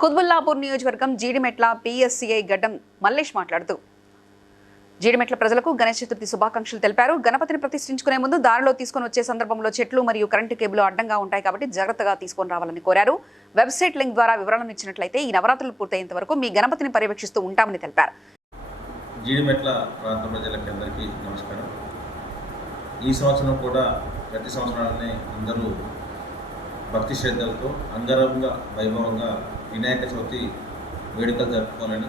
కుత్బుల్లాపూర్ నియోజకవర్గం జీడిమెట్ల పిఎస్సిఐ గడ్డం మల్లేష్ మాట్లాడుతూ జీడిమెట్ల ప్రజలకు గణేష్ చతుర్థి శుభాకాంక్షలు తెలిపారు. గణపతిని ప్రతిష్ఠించుకునే ముందు దారిలో తీసుకొని వచ్చే సందర్భంలో చెట్లు మరియు కరెంటు కేబుల్ అడ్డంగా ఉంటాయి కాబట్టి జాగ్రత్తగా తీసుకొని రావాలని కోరారు. వెబ్సైట్ లింక్ ద్వారా వివరాలను ఇచ్చినట్లయితే ఈ నవరాత్రులు పూర్తయ్యేంత వరకు మీ గణపతిని పర్యవేక్షిస్తూ ఉంటామని తెలిపారు. జీడిమెట్ల ప్రాంత ప్రజలకి అందరికీ నమస్కారం. ఈ సంవత్సరం కూడా ప్రతి సంవత్సరాలనే అందరూ భక్తి శ్రద్ధలతో అంగరంగ వైభవంగా వినాయక చవితి వేడుకలు జరుపుకోవాలని.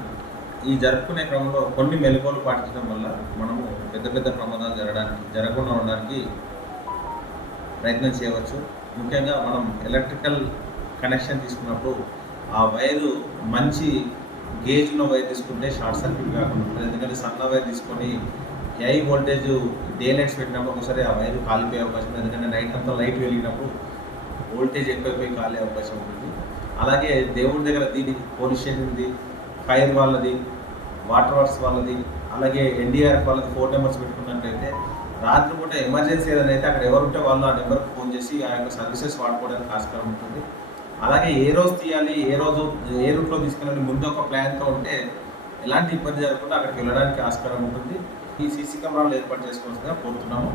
ఈ జరుపుకునే క్రమంలో కొన్ని మెలకువలు పాటించడం వల్ల మనము పెద్ద పెద్ద ప్రమాదాలు జరగడానికి జరగకుండా ఉండడానికి ప్రయత్నం చేయవచ్చు. ముఖ్యంగా మనం ఎలక్ట్రికల్ కనెక్షన్ తీసుకున్నప్పుడు ఆ వైరు మంచి గేజ్ ఉన్న వైర్ తీసుకుంటే షార్ట్ సర్క్యూట్ కాకుండా ఉంటుంది. ఎందుకంటే సన్న వైర్ తీసుకొని హై వోల్టేజ్ డే లైట్స్ పెట్టినప్పుడు ఒకసారి ఆ వైర్ కాలిపోయే అవకాశం ఉంది. ఎందుకంటే నైట్ అంతా లైట్ వెలిగినప్పుడు వోల్టేజ్ ఎక్కువైపోయి కాలే అవకాశం ఉంటుంది. అలాగే దేవుడి దగ్గర దీని పోలీస్ స్టేషన్ది ఫైర్ వాళ్ళది వాటర్ వర్క్స్ వాళ్ళది అలాగే ఎన్డీఆర్ఎఫ్ వాళ్ళది ఫోర్ నెంబర్స్ పెట్టుకున్నట్లయితే రాత్రిపూట ఎమర్జెన్సీ ఏదైనా అయితే అక్కడ ఎవరు ఉంటే వాళ్ళు ఆ నెంబర్కి ఫోన్ చేసి ఆ యొక్క సర్వీసెస్ వాడుకోవడానికి ఆస్కారం ఉంటుంది. అలాగే ఏ రోజు తీయాలి ఏ రోజు ఏ రూట్లో తీసుకెళ్ళాలి ముందు ఒక ప్లాన్తో ఉంటే ఎలాంటి ఇబ్బంది జరగకుండా అక్కడికి వెళ్ళడానికి ఆస్కారం ఉంటుంది. ఈ సీసీ కెమెరాలు ఏర్పాటు చేసుకోవాల్సిందిగా కోరుతున్నాము.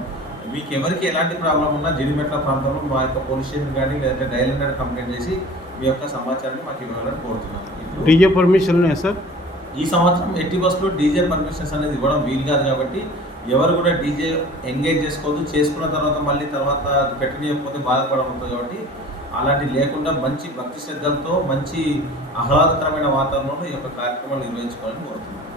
మీకు ఎవరికి ఎలాంటి ప్రాబ్లం ఉన్నా జిడిమెట్ల ప్రాంతంలో మా యొక్క పోలీస్ స్టేషన్ కానీ లేదంటే డైల్ హండ్రెడ్ కంప్లైంట్ చేసి మీ యొక్క సమాచారాన్ని మాకు ఇవ్వాలని కోరుతున్నాను డీజే పర్మిషన్ సార్? ఈ సంవత్సరం ఎట్టి బస్సులో డీజే పర్మిషన్స్ అనేది ఇవ్వడం వీలు కాదు కాబట్టి ఎవరు కూడా డీజే ఎంగేజ్ చేసుకోవద్దు చేసుకున్న తర్వాత మళ్ళీ తర్వాత పెట్టనీయకపోతే బాధపడడం ఉంటుంది కాబట్టి అలాంటి లేకుండా మంచి భక్తి శ్రద్ధలతో మంచి ఆహ్లాదకరమైన వాతావరణంలో ఈ యొక్క కార్యక్రమాలు నిర్వహించుకోవాలని కోరుతున్నాను